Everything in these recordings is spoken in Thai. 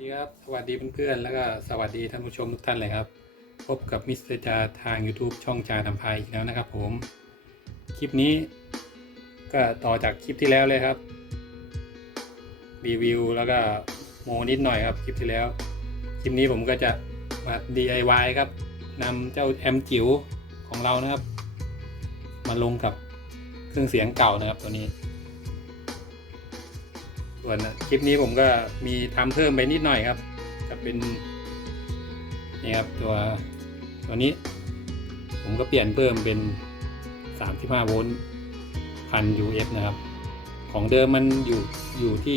ดีครับ สวัสดีเพื่อนๆ แล้วก็สวัสดีท่านผู้ชมทุกท่านเลยครับ พบกับมิสเตอร์จาทาง YouTube ช่องจาทำพายอีกแล้วนะครับผม คลิปนี้ก็ต่อจากคลิปที่แล้วเลยครับ รีวิวแล้วก็โมนิดหน่อยครับคลิปที่แล้ว คลิปนี้ผมก็จะมา DIY ครับนำเจ้าแอมจิ๋วของเรานะครับ มาลงกับเครื่องเสียงเก่านะครับตัวนี้ ส่วนคลิปนี้ผมก็มีทำเพิ่มไปนิดหน่อยครับ จะเป็นนี่ครับตัวตัวนี้ ผมก็เปลี่ยนเพิ่มเป็น 35 โวลต์พัน UF นะครับ ของเดิมมันอยู่อยู่ที่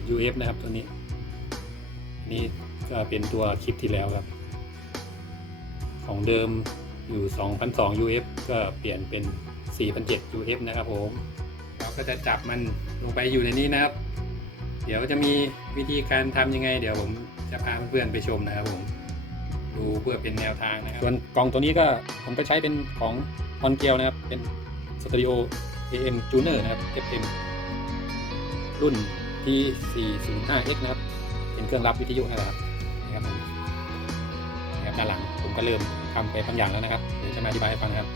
220 UF นะครับตัวนี้ นี่ก็เป็นตัวคลิปที่แล้วครับ ของเดิมอยู่ 2,200 UF ก็เปลี่ยนเป็น 4,700 UF นะครับผม เราก็จะจับมัน ลงไปอยู่ในนี้นะครับ เดี๋ยวจะมีวิธีการทำยังไง เดี๋ยวผมจะพาเพื่อนๆไปชมนะครับผมดูเพื่อเป็นแนวทางนะครับส่วนกล่องตัวนี้ก็ผมก็ใช้เป็นของออนเกลนะครับ เป็นสตูดิโอ AM Tuner นะครับ FM รุ่น T405X นะครับ เป็นเครื่องรับวิทยุนะครับนะครับผมนะครับด้านหลังผมก็เริ่มทำไปบางอย่างแล้วนะครับ เดี๋ยวจะมาอธิบายให้ฟังนะครับ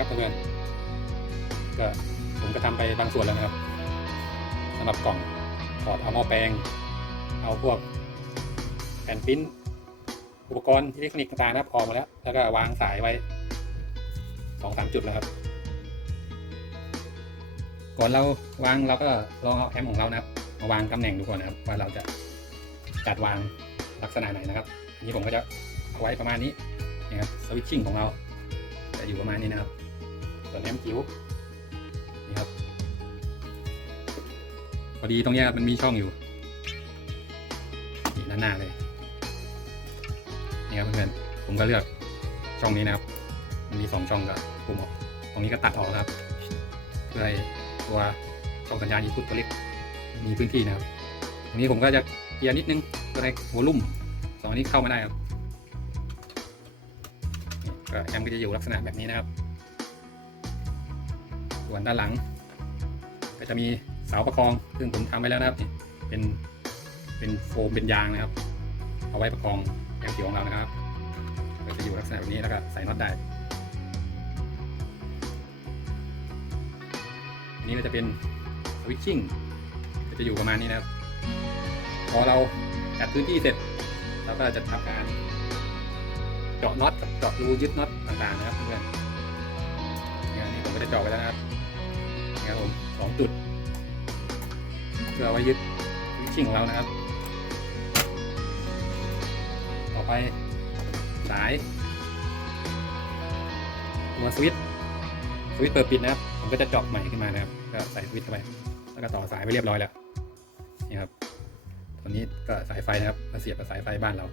นะครับเพื่อนก็ผมก็ทำไปบางส่วนแล้วนะครับสำหรับกล่องถอดเอาหม้อแปลง เอาพวกแผ่นปิ้นอุปกรณ์อิเล็กทรอนิกส์ต่างๆนะครับออกมาแล้ว แล้วก็วางสายไว้สองสามจุดแล้วครับ ก่อนเราวางเราก็ลองเอาแอมป์ของเรานะครับมาวางตำแหน่งดูก่อนนะครับ ว่าเราจะจัดวางลักษณะไหนนะครับอันนี้ผมก็จะเอาไว้ประมาณนี้นะครับสวิตชิ่งของเราจะอยู่ประมาณนี้นะครับ ส่วนแอมจิ๋วนี่ครับพอดีตรงนี้ยครับมันมีช่องอยู่นี่ด้านหน้าเลยนี่ครับเพื่อนๆผมก็เลือกช่องนี้นะครับ มันมีสองช่องก็ปุ่มออกตรงนี้ก็ตัดออกนะครับ เพื่อให้ตัวช่องสัญญาณอีพุตตัวเล็กมีพื้นที่นะครับตรงนี้ผมก็จะเกียร์นิดนึงเพื่อให้วอลลุ่มสองอันนี้เข้ามาได้ครับก็แอมก็จะอยู่ลักษณะแบบนี้นะครับ ส่วนด้านหลัง ก็จะมีเสาประคอง ซึ่งผมทำไว้แล้วนะครับเป็นเป็นโฟมเป็นยางนะครับ เอาไว้ประคองแอมผิวของเรานะครับ ก็จะอยู่ลักษณะแบบนี้แล้วก็ใส่น็อตได้นนี้ก็จะเป็นสวิตชิ่งก็จะอยู่ประมาณนี้นะครับ พอเราจัดพื้นที่เสร็จเราก็จะทำการเจาะน็อตเจาะรูยึดน็อตต่างๆนะครับเพื่อนงานนี้ผมก็จะเจาะไปแล้วนะครับ ครับผมสองจุดเพื่อไว้ยึดวิชชิ่งของเรานะครับ ต่อไปสายตัวสวิตช์สวิตช์เปิดปิดนะครับผมก็จะเจาะใหม่ขึ้นมานะครับก็ใส่สวิตช์เข้าไปแล้วก็ต่อสายไปเรียบร้อยแล้วนี่ครับตัวนี้ก็สายไฟนะครับมาเสียบกับสายไฟบ้านเรา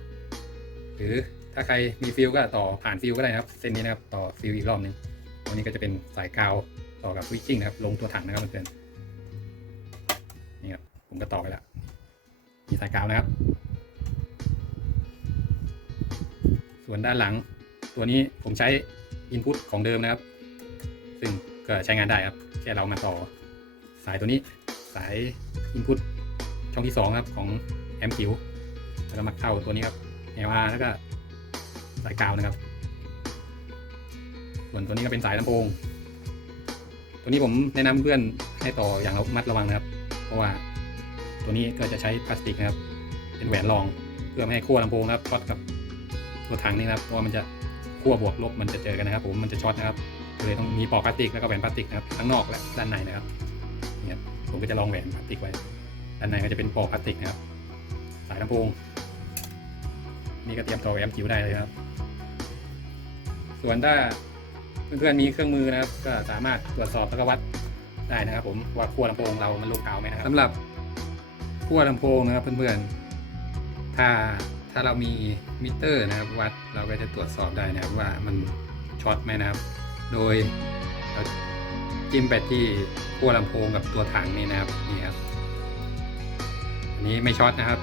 หรือถ้าใครมีฟิลก็ต่อผ่านฟิลก็ได้นะครับ เส้นนี้นะครับต่อฟิลอีกรอบนึงตรงนี้ก็จะเป็นสายกาว ต่อกับสวิตชิ่งนะครับ ลงตัวถังนะครับเพื่อนๆนี่ครับผมก็ต่อไปแล้วมีสายกาวนะครับ ส่วนด้านหลัง ตัวนี้ผมใช้อินพุตของเดิมนะครับ ซึ่งก็ใช้งานได้ครับ แค่เรามาต่อสายตัวนี้สายอินพุตช่องที่สองครับของแอมผิวแล้วก็มาเข้าตัวนี้ครับ LR แล้วก็สายกาวนะครับ ส่วนตัวนี้ก็เป็นสายลำโพง ตัวนี้ผมแนะนำเพื่อนให้ต่ออย่างระมัดระวังนะครับ เพราะว่าตัวนี้ก็จะใช้พลาสติกนะครับ เป็นแหวนรองเพื่อไม่ให้ขั้วลำโพงนะครับช็อตกับตัวถังนี่นะครับเพราะว่ามันจะขั้วบวกลบมันจะเจอกันนะครับ ผมมันจะช็อตนะครับเลยต้องมีปอกพลาสติกแล้วก็แหวนพลาสติกนะครับทั้งนอกและด้านในนะครับเนี่ยผมก็จะลองแหวนพลาสติกไว้ด้านในก็จะเป็นปอกพลาสติกนะครับ สายลำโพงนี่ก็เตรียมต่อแอมจิ๋วได้เลยครับ ส่วนถ้า เพื่อนๆมีเครื่องมือนะครับก็สามารถตรวจสอบแล้วก็วัดได้นะครับ ผมว่าขั้วลำโพงเรามันลูกเก่าไหมนะครับสำหรับขั้วลำโพงนะครับเพื่อนๆถ้าถ้าเรามีมิเตอร์นะครับ วัดเราก็จะตรวจสอบได้นะครับว่ามันช็อตไหมนะครับ โดยเราจิ้มไปที่ขั้วลำโพงกับตัวถังนี่นะครับนี่ครับอันนี้ไม่ช็อตนะครับ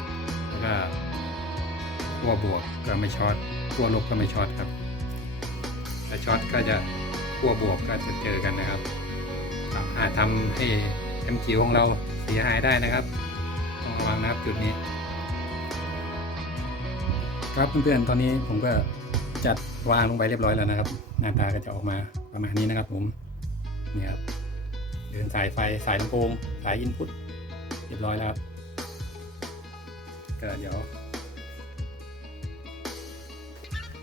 แล้วก็ขั้วบวกก็ไม่ช็อตขั้วลบก็ไม่ช็อตครับ ถ้าช็อตก็จะขั้วบวกก็จะเจอกันนะครับอาจทำให้แอมจิวของเราเสียหายได้นะครับต้องระวังนะครับจุดนี้ ครับเพื่อนๆตอนนี้ผมก็จัดวางลงไปเรียบร้อยแล้วนะครับ หน้าตาก็จะออกมาประมาณนี้นะครับ ผมเนี่ยครับเดินสายไฟสายลำโพงสายอินพุตเรียบร้อยแล้วครับก็เดี๋ยว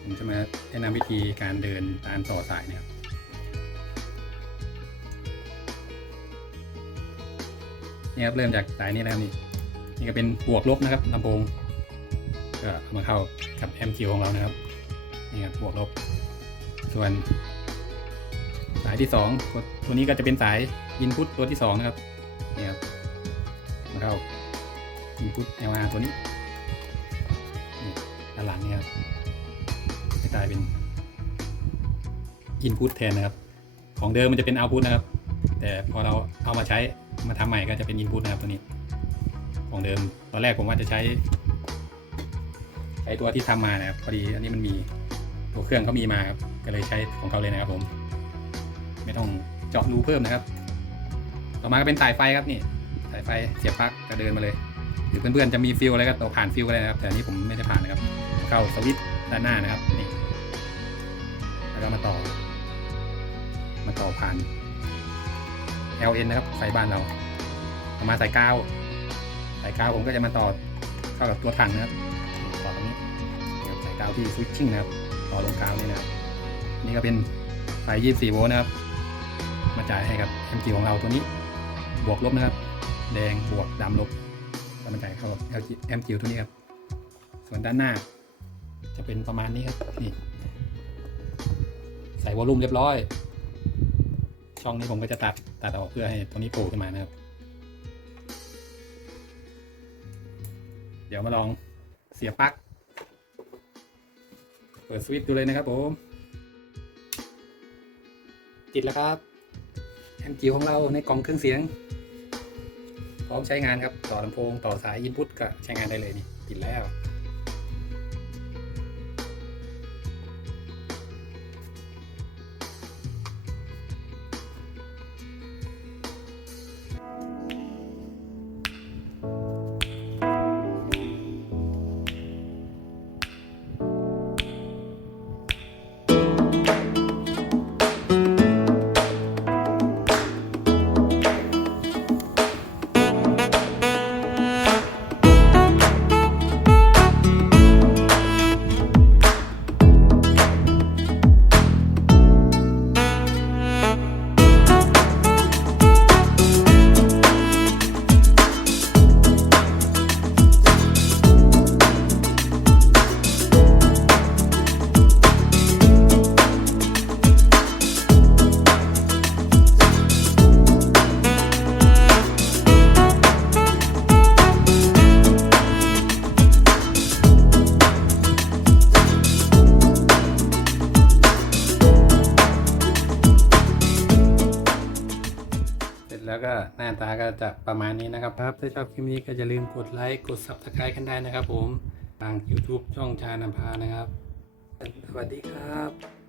ผมจะมาแนะนำวิธีการเดินตามต่อสายนะครับนี่ครับเริ่มจากสายนี้นะครับนี่นี่ก็เป็นบวกลบนะครับลำโพงก็เอามาเข้ากับแอมจิวของเรานะครับนี่ครับบวกลบ ส่วน สายที่สองตัวนี้ก็จะเป็นสายอินพุตตัวที่สองนะครับนี่ครับมาเข้าอินพุต LR ตัวนี้ด้านหลังนี่ครับ กลายเป็นอินพุตแทนนะครับ ของเดิมมันจะเป็นเอาพุตนะครับ แต่พอเราเอามาใช้มาทำใหม่ก็จะเป็นอินพุตนะครับตัวนี้ ของเดิมตอนแรกผมว่าจะใช้ ใช้ตัวที่ทำมานะครับพอดีอันนี้มันมีตัวเครื่องเขามีมาครับก็เลยใช้ของเขาเลยนะครับผม ไม่ต้องเจาะรูเพิ่มนะครับ ต่อมาก็เป็นสายไฟครับนี่สายไฟเสียบปลั๊กก็เดินมาเลยหรือเพื่อนๆจะมีฟิลอะไรก็ต่อผ่านฟิลก็ได้นะครับ แต่อันนี้ผมไม่ได้ผ่านนะครับ เข้าสวิตช์ด้านหน้านะครับนี่ แล้วก็มาต่อ มาต่อผ่าน LN นะครับไฟบ้านเราต่อมาสายกาวสายกาวผมก็จะมาต่อเข้ากับตัวถังนะครับต่อตรงนี้นสายกาวที่สวิตชิ่งนะครับ ต่อลงกาวนี่นะครับ นี่ก็เป็นไฟ 24 โวลต์นะครับ มาจ่ายให้กับ MG ของเราตัวนี้ บวกลบนะครับ แดงบวกดำลบก็มาจ่ายเข้ากับ MG ตัวนี้ครับ ส่วนด้านหน้า จะเป็นประมาณนี้ครับนี่ ใส่วอลลุ่มเรียบร้อย ช่องนี้ผมก็จะตัดตัดออกเพื่อให้ตัวนี้โผล่ขึ้นมานะครับ เดี๋ยวมาลองเสียบปลั๊กเปิดสวิตช์ดูเลยนะครับผม ติดแล้วครับแอมจิวของเราในกล่องเครื่องเสียง พร้อมใช้งานครับ ต่อลำโพงต่อสายอินพุตก็ใช้งานได้เลยนี่ติดแล้ว นะครับครับถ้าชอบคลิปนี้ก็อย่าลืมกดไลค์กด Subscribe กันได้นะครับผมทาง YouTube ช่องชานำพานะครับ สวัสดีครับ